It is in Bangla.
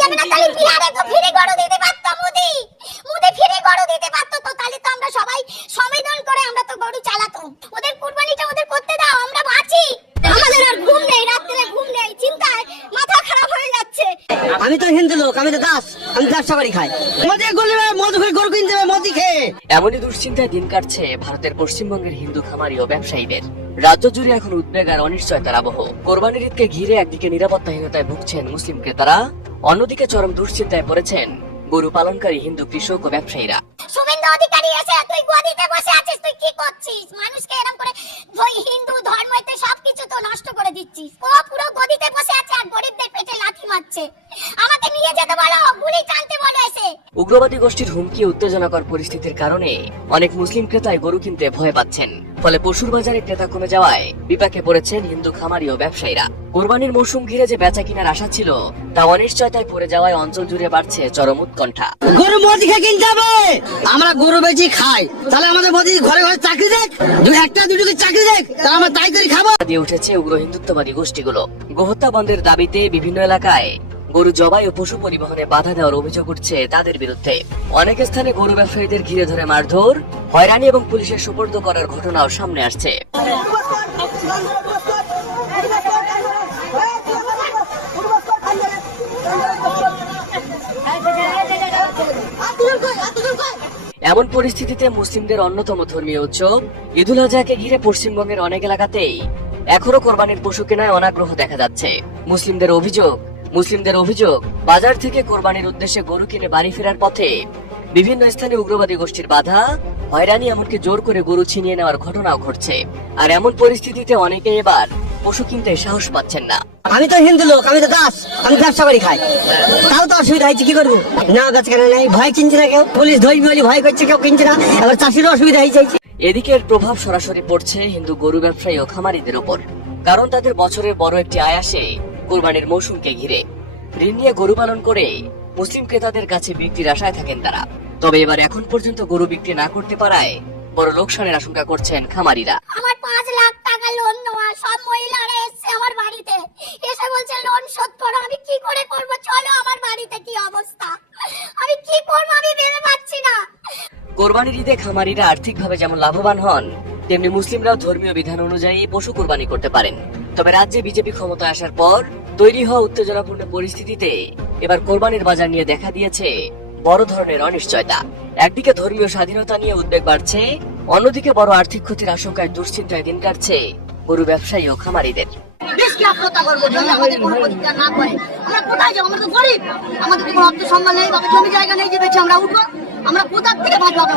যাবে না, তাহলে বিহারে তো ফিরে গড় দিতে পারতো মোদি ফিরে গড় দিতে পারতো, তো তাহলে তো আমরা সবাই সমিদল করে আমরা তো গরু চালাতাম। ওদের কুরবানিটা ওদের করতে দাও, আমরা বাঁচি। আমাদের আর ঘুম নেই, রাত্রে ঘুম নেই, চিন্তায় মাথা খারাপ হয়ে যাচ্ছে। আমি তো হিন্দু লোক, আমি তো দাস, আমি ব্যবসা করি খাই। মোদি গলিবে মদ খেয়ে গরু কিনতে হবে, মোদি খেয়ে। এমনই দুশ্চিন্তায় দিন কাটছে ভারতের পশ্চিমবঙ্গের হিন্দু খামারি ও ব্যবসায়ীদের। রাজ্য জুড়ে এখন উদ্বেগ আর অনিশ্চয়তার আবহ। কোরবানির ঈদকে ঘিরে একদিকে নিরাপত্তাহীনতায় ভুগছেন মুসলিম ক্রেতারা, অন্যদিকে চরম দুশ্চিন্তায় পড়েছেন গরু পালনকারী হিন্দু কৃষক ও ব্যবসায়ীরা। শুভেন্দু অধিকারী এসে তুই গদিতে বসে আছিস, তুই কি করছিস? মানুষকে এরকম করে ওই হিন্দু ধর্মতে সবকিছু তো নষ্ট করে দিচ্ছিস। ও পুরো গদিতে বসে আছে আর গরিবদের পেটে লাথি মারছে। আমাকে নিয়ে যেতে বলো, গুলি টানতে বলো এসে। উগ্রবাদী গোষ্ঠীর হুমকি উত্তেজনাকর পরিস্থিতির কারণে অনেক মুসলিম ক্রেতাই গরু কিনতে ভয় পাচ্ছেন। ফলে পশুর বাজারে ক্রেতা কমে যাওয়ায় বিপাকে পড়েছেন হিন্দু খামারি ও ব্যবসায়ীরা। কোরবানির মৌসুম ঘিরে যে বেচা কিনার আশা ছিল তা অনিশ্চয়তায় পড়ে যাওয়ায় অঞ্চল জুড়ে বাড়ছে চরম উৎকণ্ঠা। গরু মোদি খেয়ে কিনতে হবে, আমরা গরু বেচি খাই, তাহলে আমাদের মোদি ঘরে ঘরে চাকরি দেখ, একটা দুটোকে চাকরি দেখ, তাহলে আমরা তাই করে খাবো। দিয়ে উঠেছে উগ্র হিন্দুত্ববাদী গোষ্ঠীগুলো। গোহত্যা বন্ধের দাবিতে বিভিন্ন এলাকায় গরু জবাই ও পশু পরিবহনে বাধা দেওয়ার অভিযোগ উঠছে তাদের বিরুদ্ধে। অনেক স্থানে গরু ব্যবসায়ীদের ঘিরে ধরে মারধর, হয়রানি এবং পুলিশের সুপর্দ করার ঘটনাও সামনে আসছে। এমন পরিস্থিতিতে মুসলিমদের অন্যতম ধর্মীয় উৎসব ঈদুল আজহাকে ঘিরে পশ্চিমবঙ্গের অনেক এলাকাতেই এখনো কোরবানির পশু কেনায় অনাগ্রহ দেখা যাচ্ছে। মুসলিমদের অভিযোগ বাজার থেকে কোরবানির উদ্দেশ্যে গরু কিনে বাড়ি ফেরার পথে বিভিন্ন স্থানে উগ্রবাদী গোষ্ঠীর বাধা, হয়রানি, এমনকি জোর করে গরু ছিনিয়ে নেওয়ার ঘটনাও ঘটছে। আর এমন পরিস্থিতিতে অনেকে এবার পশু কিনতে সাহস পাচ্ছেন না। আমি তো হিন্দু লোক, আমি তো দাস, আমি ব্যবসা করি খাই, তাও তো অসুবিধা হয়েছে, কি করবো? না বেচকেনা নেই, ভয় কিনছে না কেউ, পুলিশ ধরবি বলে ভয় করছে, কেউ কিনছে না। এবার চাষিরও অসুবিধা হয়েছে। এদিকে এর প্রভাব সরাসরি পড়ছে হিন্দু গরু ব্যবসায়ী ও খামারিদের উপর, কারণ তাদের বছরের বড় একটি আয় আসে কোরবানির মৌসুমকে ঘিরে। ঋণ নিয়ে গরু পালন করে মুসলিম ক্রেতাদের কাছে বিক্রির আশায় থাকেন তারা। তবে এবার এখন পর্যন্ত গরু বিক্রি না করতে পারায় বড় লোকসানের আশঙ্কা করছেন খামারিরা। আমার 5 লাখ টাকা লোন নেওয়া, সব মহিলারা এসে আমার বাড়িতে এসে বলছে লোন শোধ করো। আমি কি করে করব? চলো আমার বাড়িতে কি অবস্থা, আমি কি করব আমি ভেবে পাচ্ছি না। কোরবানির ঈদে খামারিরা আর্থিকভাবে যেমন লাভবান হন, তেমনি মুসলিমরাও ধর্মীয় বিধান অনুযায়ী পশু কোরবানি করতে পারেন। তবে রাজ্যে বিজেপি ক্ষমতায় আসার পর তৈরি হওয়া উত্তেজনাপূর্ণ পরিস্থিতিতে এবার কোরবানির বাজার নিয়ে দেখা দিয়েছে বড় ধরনের অনিশ্চয়তা। একদিকে ধর্মীয় স্বাধীনতা নিয়ে উদ্বেগ বাড়ছে, অন্যদিকে বড় আর্থিক ক্ষতির আশঙ্কায় দুশ্চিন্তায় দিন কাটছে গরু ব্যবসায়ী ও খামারিদের। আমরা কোথায় যাবো? আমরা তো গরিব, আমাদের কোনো অর্থ সম্মান নেই, জমি জায়গা নেই যে বেঁচে আমরা উঠবো, আমরা কোথা থেকে বাঁচবো?